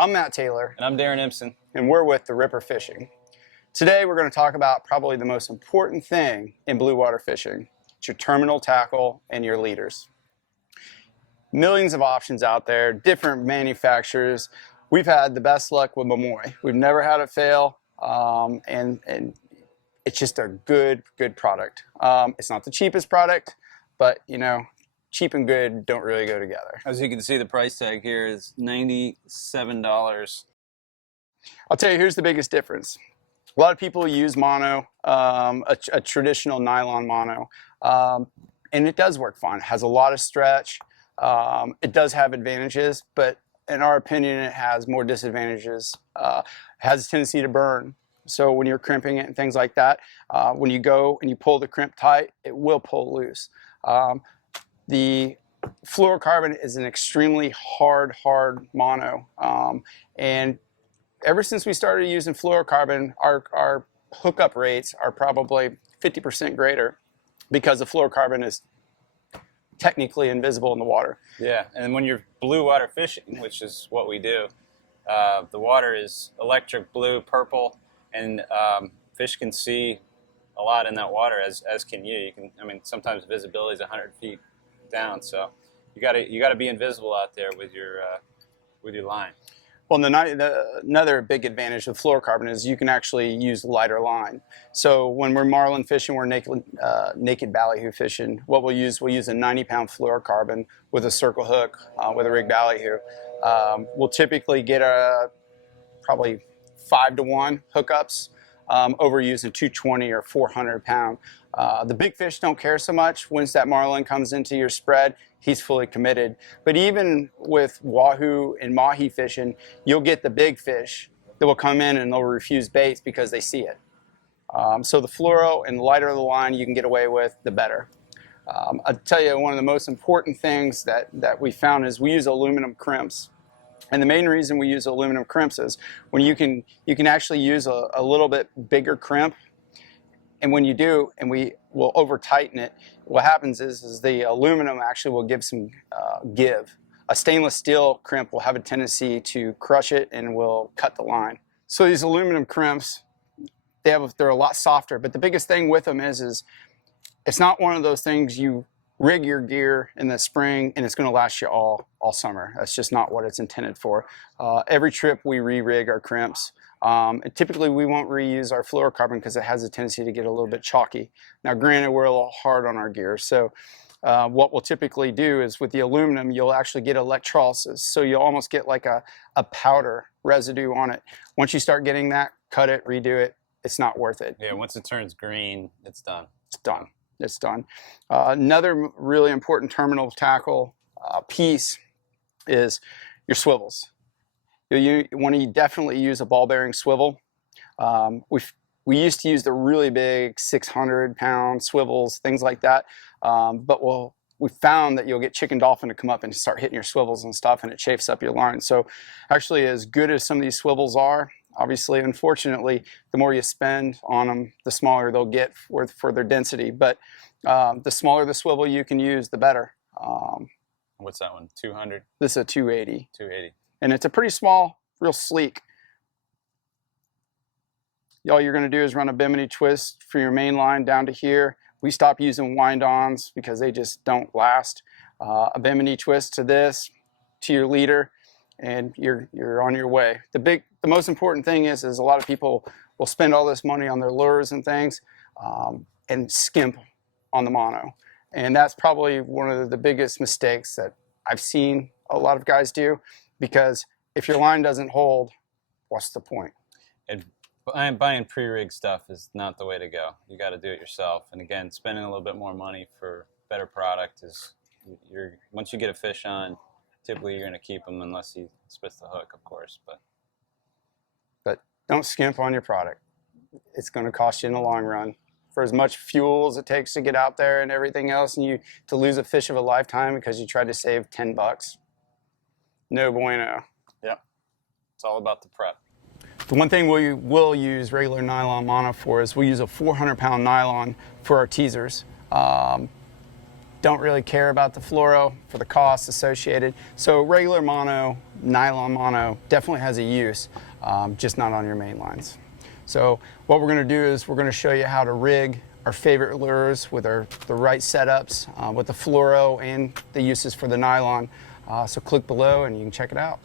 I'm Matt Taylor. And I'm Darren Empson. And we're with the Ripper Fishing. Today we're going to talk about probably the most important thing in blue water fishing. It's your terminal tackle and your leaders. Millions of options out there, different manufacturers. We've had the best luck with Mamoy. We've never had it fail, and it's just a good product. It's not the cheapest product, but you know, cheap and good don't really go together. As you can see, the price tag here is $97. I'll tell you, here's the biggest difference. A lot of people use mono, a traditional nylon mono, and it does work fine. It has a lot of stretch. It does have advantages, but in our opinion, it has more disadvantages. It has a tendency to burn. So when you're crimping it and things like that, when you go and you pull the crimp tight, it will pull loose. The fluorocarbon is an extremely hard mono, and ever since we started using fluorocarbon, our hookup rates are probably 50% greater because the fluorocarbon is technically invisible in the water. Yeah, and when you're blue water fishing, which is what we do, the water is electric blue, purple, and fish can see a lot in that water, as can you. You can, I mean, sometimes visibility is 100 feet down, so you gotta be invisible out there with your line. Well, another big advantage of fluorocarbon is you can actually use lighter line. So when we're marlin fishing, we're naked ballyhoo fishing. What we'll use a 90-pound fluorocarbon with a circle hook with a rig ballyhoo. We'll typically get probably 5-to-1 hookups over using 220 or 400 pound. The big fish don't care so much. Once that marlin comes into your spread, he's fully committed. But even with wahoo and mahi fishing, you'll get the big fish that will come in and they'll refuse baits because they see it. So the fluoro and the lighter the line you can get away with, the better. I'll tell you, one of the most important things that we found is we use aluminum crimps. And the main reason we use aluminum crimps is when you can actually use a little bit bigger crimp. And when you do, and we will over tighten it, what happens is the aluminum actually will give some give. A stainless steel crimp will have a tendency to crush it and will cut the line. So these aluminum crimps, they're a lot softer, but the biggest thing with them is it's not one of those things you rig your gear in the spring and it's going to last you all summer. That's just not what it's intended for. Every trip we re-rig our crimps. And typically we won't reuse our fluorocarbon because it has a tendency to get a little bit chalky. Now granted, we're a little hard on our gear, so what we'll typically do is with the aluminum you'll actually get electrolysis, so you'll almost get like a powder residue on it. Once you start getting that, cut it, redo it, it's not worth it. Yeah, once it turns green, it's done. It's done. Another really important terminal tackle piece is your swivels. You want to definitely use a ball bearing swivel. We used to use the really big 600-pound swivels, things like that. But we found that you'll get chicken dolphin to come up and start hitting your swivels and stuff, and it chafes up your line. So actually, as good as some of these swivels are, obviously, unfortunately, the more you spend on them, the smaller they'll get for their density. But the smaller the swivel you can use, the better. What's that one, 200? This is a 280. 280. And it's a pretty small, real sleek. All you're going to do is run a bimini twist for your main line down to here. We stopped using wind-ons because they just don't last. A bimini twist to this, to your leader, and you're on your way. The most important thing is a lot of people will spend all this money on their lures and things and skimp on the mono. And that's probably one of the biggest mistakes that I've seen a lot of guys do, because if your line doesn't hold, what's the point? And buying pre-rig stuff is not the way to go. You got to do it yourself. And again, spending a little bit more money for better product is, once you get a fish on, typically you're going to keep them unless he splits the hook, of course. But don't skimp on your product. It's going to cost you in the long run. For as much fuel as it takes to get out there and everything else, and to lose a fish of a lifetime because you tried to save $10, no bueno. Yep. It's all about the prep. The one thing we will use regular nylon mono for is we use a 400-pound nylon for our teasers. don't really care about the fluoro for the costs associated. So regular mono, nylon mono definitely has a use, just not on your main lines. So what we're going to do is we're going to show you how to rig our favorite lures with the right setups with the fluoro and the uses for the nylon. So click below and you can check it out.